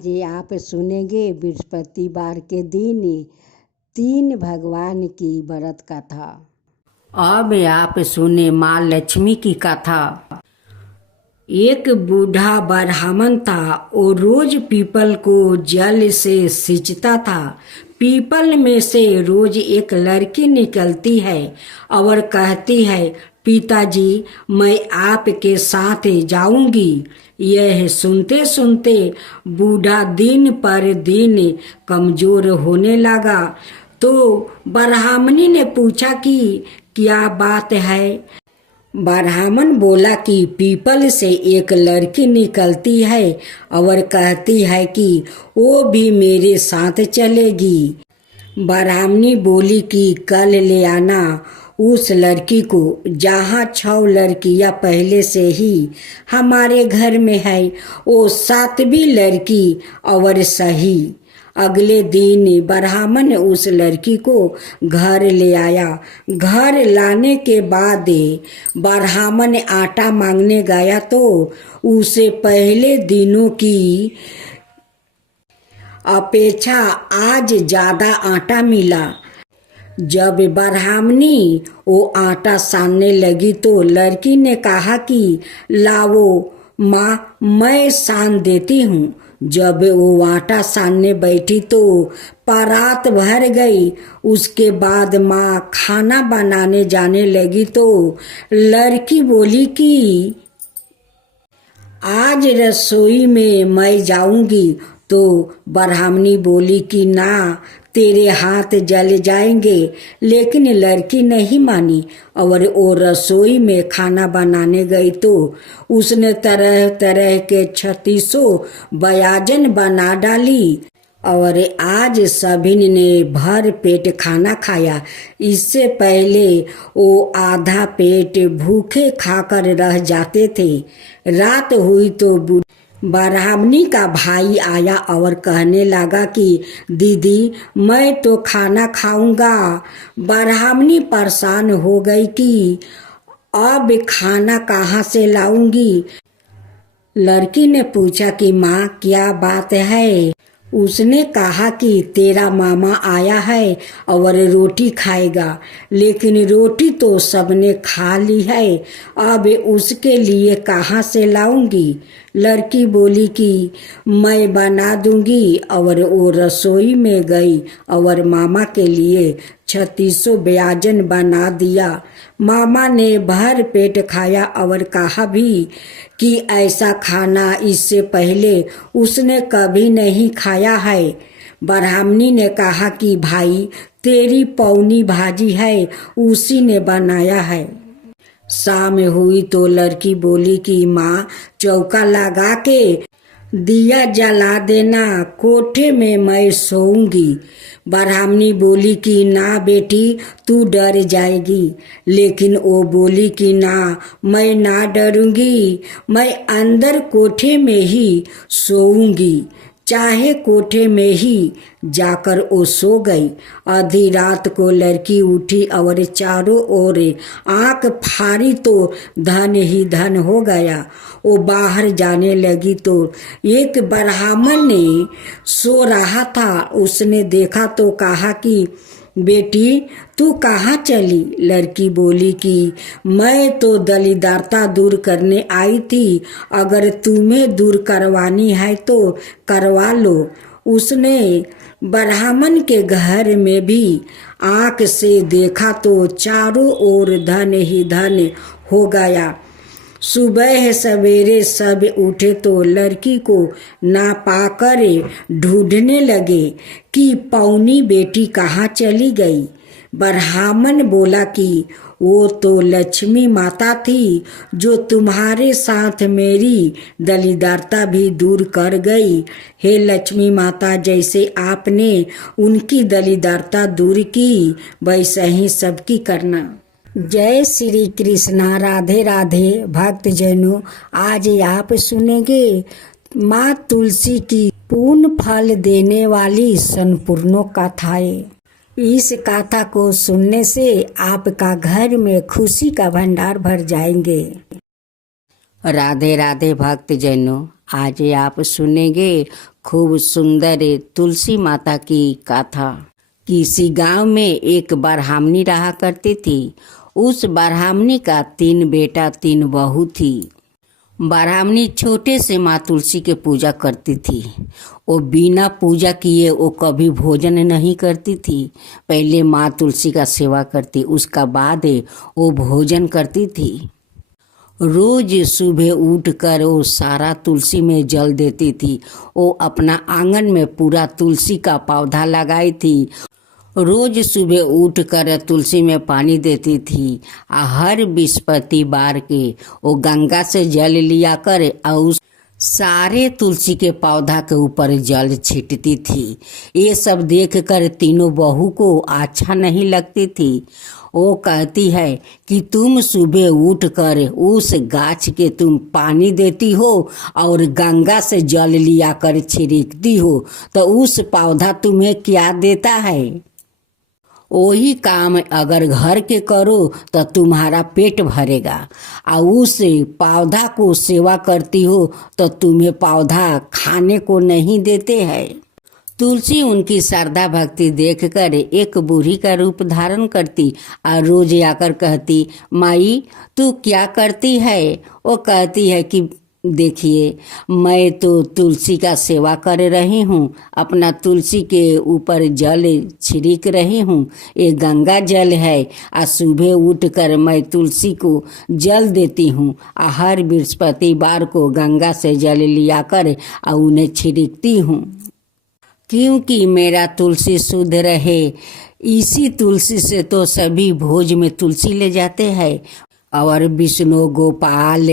आज आप सुनेंगे बृहस्पतिवार के दिन 3 भगवान की व्रत कथा। अब आप सुने माँ लक्ष्मी की कथा। एक बूढ़ा ब्राह्मण था। वो रोज पीपल को जल से सींचता था। पीपल में से रोज एक लड़की निकलती है और कहती है, पिताजी मैं आपके साथ जाऊंगी। यह सुनते सुनते बूढ़ा दिन पर दिन कमजोर होने लगा। तो ब्राह्मणी ने पूछा कि क्या बात है। ब्राह्मण बोला कि पीपल से एक लड़की निकलती है और कहती है कि वो भी मेरे साथ चलेगी। ब्राह्मणी बोली कि कल ले आना उस लड़की को। जहाँ 6 लड़कियाँ पहले से ही हमारे घर में है, वो 7वीं लड़की और सही। अगले दिन ब्राह्मण उस लड़की को घर ले आया। घर लाने के बाद ब्राह्मण आटा मांगने गया तो उसे पहले दिनों की अपेक्षा आज ज्यादा आटा मिला। जब ब्राह्मणी वो आटा सानने लगी तो लड़की ने कहा कि लाओ माँ, मैं सान देती हूँ। जब वो आटा सानने बैठी तो परात भर गई। उसके बाद माँ खाना बनाने जाने लगी तो लड़की बोली कि आज रसोई में मैं जाऊंगी। तो ब्राह्मणी बोली कि ना, तेरे हाथ जल जाएंगे। लेकिन लड़की नहीं मानी और वो रसोई में खाना बनाने गई तो उसने तरह तरह के 36 व्यंजन बना डाली और आज सभी ने भर पेट खाना खाया। इससे पहले वो आधा पेट भूखे खाकर रह जाते थे। रात हुई तो ब्राह्मणी का भाई आया और कहने लगा कि दीदी मैं तो खाना खाऊंगा। ब्राह्मणी परेशान हो गई कि अब खाना कहाँ से लाऊंगी। लड़की ने पूछा कि माँ क्या बात है। उसने कहा कि तेरा मामा आया है और रोटी खाएगा, लेकिन रोटी तो सबने खा ली है, अब उसके लिए कहाँ से लाऊंगी। लड़की बोली कि मैं बना दूंगी और वो रसोई में गई और मामा के लिए 36 व्यंजन बना दिया। मामा ने भर पेट खाया और कहा भी कि ऐसा खाना इससे पहले उसने कभी नहीं खाया है। ब्राह्मणी ने कहा कि भाई तेरी पौनी भाजी है, उसी ने बनाया है। शाम हुई तो लड़की बोली कि माँ चौका लगा के दिया जला देना, कोठे में मैं सोऊंगी। ब्राह्मणी बोली कि ना बेटी तू डर जाएगी। लेकिन वो बोली कि ना, मैं ना डरूंगी, मैं अंदर कोठे में ही सोऊंगी। चाहे कोठे में ही जाकर वो सो गई। आधी रात को लड़की उठी और चारों ओर आंख फाड़ी तो धन ही धन हो गया। वो बाहर जाने लगी तो एक ब्राह्मण ने सो रहा था। उसने देखा तो कहा कि बेटी तू कहाँ चली। लड़की बोली कि मैं तो दरिद्रता दूर करने आई थी, अगर तुम्हें दूर करवानी है तो करवा लो। उसने ब्राह्मण के घर में भी आँख से देखा तो चारों ओर धन ही धन हो गया। सुबह सवेरे सब उठे तो लड़की को ना पाकर ढूंढने लगे कि पौनी बेटी कहाँ चली गई। ब्राह्मण बोला कि वो तो लक्ष्मी माता थी जो तुम्हारे साथ मेरी दरिद्रता भी दूर कर गई। हे लक्ष्मी माता, जैसे आपने उनकी दरिद्रता दूर की वैसे ही सबकी करना। जय श्री कृष्णा। राधे राधे भक्तजनों, आज आप सुनेंगे माँ तुलसी की पूर्ण फल देने वाली संपूर्ण कथाएं। इस कथा को सुनने से आपका घर में खुशी का भंडार भर जाएंगे। राधे राधे भक्तजनों, आज आप सुनेंगे खूब सुंदर तुलसी माता की गाथा। किसी गांव में एक ब्राह्मणी रहा करती थी। उस ब्राह्मणी का 3 बेटा 3 बहू थी। ब्राह्मणी छोटे से माँ तुलसी के पूजा करती थी। वो बिना पूजा किए वो कभी भोजन नहीं करती थी। पहले माँ तुलसी का सेवा करती, उसका बाद वो भोजन करती थी। रोज सुबह उठकर वो सारा तुलसी में जल देती थी। वो अपना आंगन में पूरा तुलसी का पौधा लगाई थी। रोज सुबह उठकर तुलसी में पानी देती थी। हर बृहस्पतिवार के वो गंगा से जल लिया कर और उस सारे तुलसी के पौधा के ऊपर जल छिटती थी। ये सब देखकर तीनों बहू को अच्छा नहीं लगती थी। वो कहती है कि तुम सुबह उठकर उस गाछ के तुम पानी देती हो और गंगा से जल लिया कर छिड़कती हो, तो उस पौधा तुम्हें क्या देता है? वही काम अगर घर के करो तो तुम्हारा पेट भरेगा। और उस पौधा को सेवा करती हो तो तुम्हें पौधा खाने को नहीं देते हैं। तुलसी उनकी श्रद्धा भक्ति देखकर एक बूढ़ी का रूप धारण करती और रोज आकर कहती, माई तू क्या करती है? वो कहती है कि देखिए, मैं तो तुलसी का सेवा कर रही हूँ, अपना तुलसी के ऊपर जल छिड़क रही हूँ। ये गंगा जल है। आज सुबह उठकर मैं तुलसी को जल देती हूँ। हर बृहस्पतिवार को गंगा से जल लिया कर और उन्हें छिड़कती हूँ, क्योंकि मेरा तुलसी शुद्ध रहे। इसी तुलसी से तो सभी भोज में तुलसी ले जाते हैं। और विष्णु, गोपाल,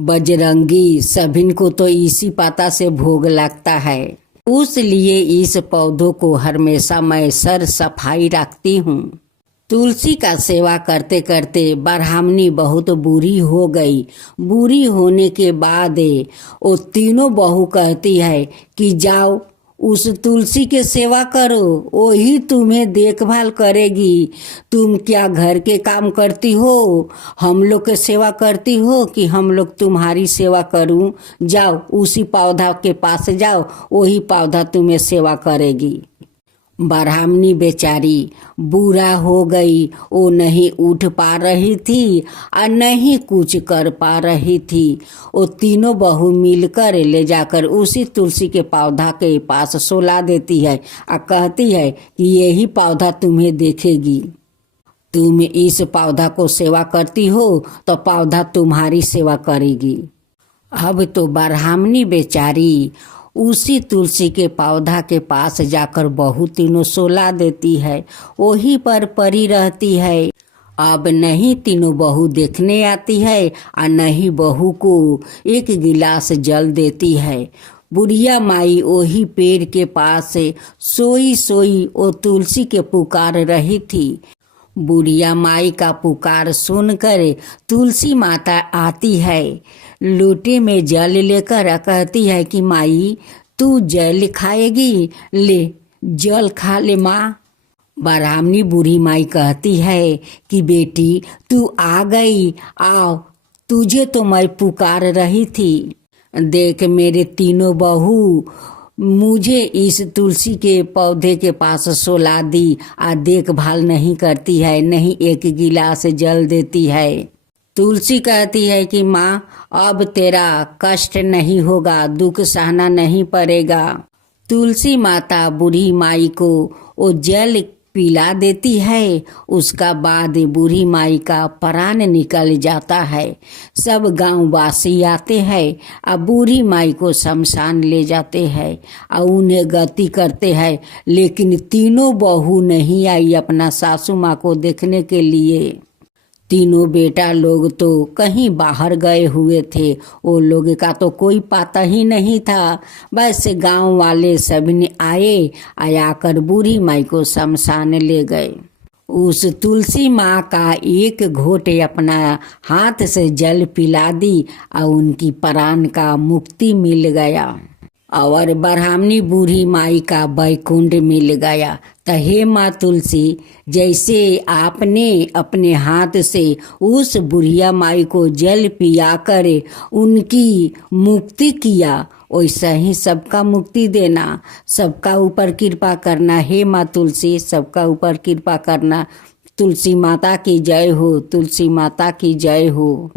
बजरंगी सभी को तो इसी पत्ता से भोग लगता है। उसलिए इस पौधों को हमेशा मैं सर सफाई रखती हूँ। तुलसी का सेवा करते करते ब्राह्मणी बहुत बुरी हो गई। बुरी होने के बाद वो तीनों बहू कहती है कि जाओ उस तुलसी के सेवा करो, वही तुम्हें देखभाल करेगी। तुम क्या घर के काम करती हो? हम लोग के सेवा करती हो कि हम लोग तुम्हारी सेवा करूं? जाओ उसी पौधा के पास जाओ, वही पौधा तुम्हें सेवा करेगी। ब्राह्मणी बेचारी बूढ़ा हो गई। वो नहीं उठ पा रही थी और नहीं कुछ कर पा रही थी। वो तीनों बहू मिलकर ले जाकर उसी तुलसी के पौधा के पास सुला देती है और कहती है कि यही पौधा तुम्हें देखेगी। तुम इस पौधा को सेवा करती हो तो पौधा तुम्हारी सेवा करेगी। अब तो ब्राह्मणी बेचारी उसी तुलसी के पौधा के पास जाकर बहू तीनों सुला देती है, वहीं पर पड़ी रहती है। अब नहीं तीनों बहू देखने आती है और नहीं बहू को एक गिलास जल देती है। बुढ़िया माई वही पेड़ के पास सोई सोई वो तुलसी के पुकार रही थी। बुढ़िया माई का पुकार सुनकर तुलसी माता आती है, लोटे में जल लेकर कहती है कि माई तू जल खाएगी, ले जल खा ले माँ। ब्राह्मणी बूढ़ी माई कहती है कि बेटी तू आ गई, आओ, तुझे तो मैं पुकार रही थी। देख मेरे तीनों बहू मुझे इस तुलसी के पौधे के पास सुला दी और देखभाल नहीं करती है, नहीं एक गिलास जल देती है। तुलसी कहती है कि माँ अब तेरा कष्ट नहीं होगा, दुख सहना नहीं पड़ेगा। तुलसी माता बूढ़ी माई को वो जल पिला देती है। उसका बाद बूढ़ी माई का प्राण निकल जाता है। सब गांव वासी आते हैं और बूढ़ी माई को शमशान ले जाते हैं और उन्हें गति करते हैं। लेकिन तीनों बहू नहीं आई अपना सासू माँ को देखने के लिए। तीनों बेटा लोग तो कहीं बाहर गए हुए थे, वो लोग का तो कोई पता ही नहीं था। बस गांव वाले सभी ने आकर बूढ़ी माई को शमशान ले गए। उस तुलसी माँ का एक घोट अपना हाथ से जल पिला दी और उनकी प्राण का मुक्ति मिल गया और ब्राह्मणी बूढ़ी माई का वैकुंठ मिल गया। तो हे माँ तुलसी, जैसे आपने अपने हाथ से उस बुढ़िया माई को जल पिया कर उनकी मुक्ति किया, वैसा ही सबका मुक्ति देना, सबका ऊपर कृपा करना। हे माँ तुलसी, सबका ऊपर कृपा करना। तुलसी माता की जय हो, तुलसी माता की जय हो।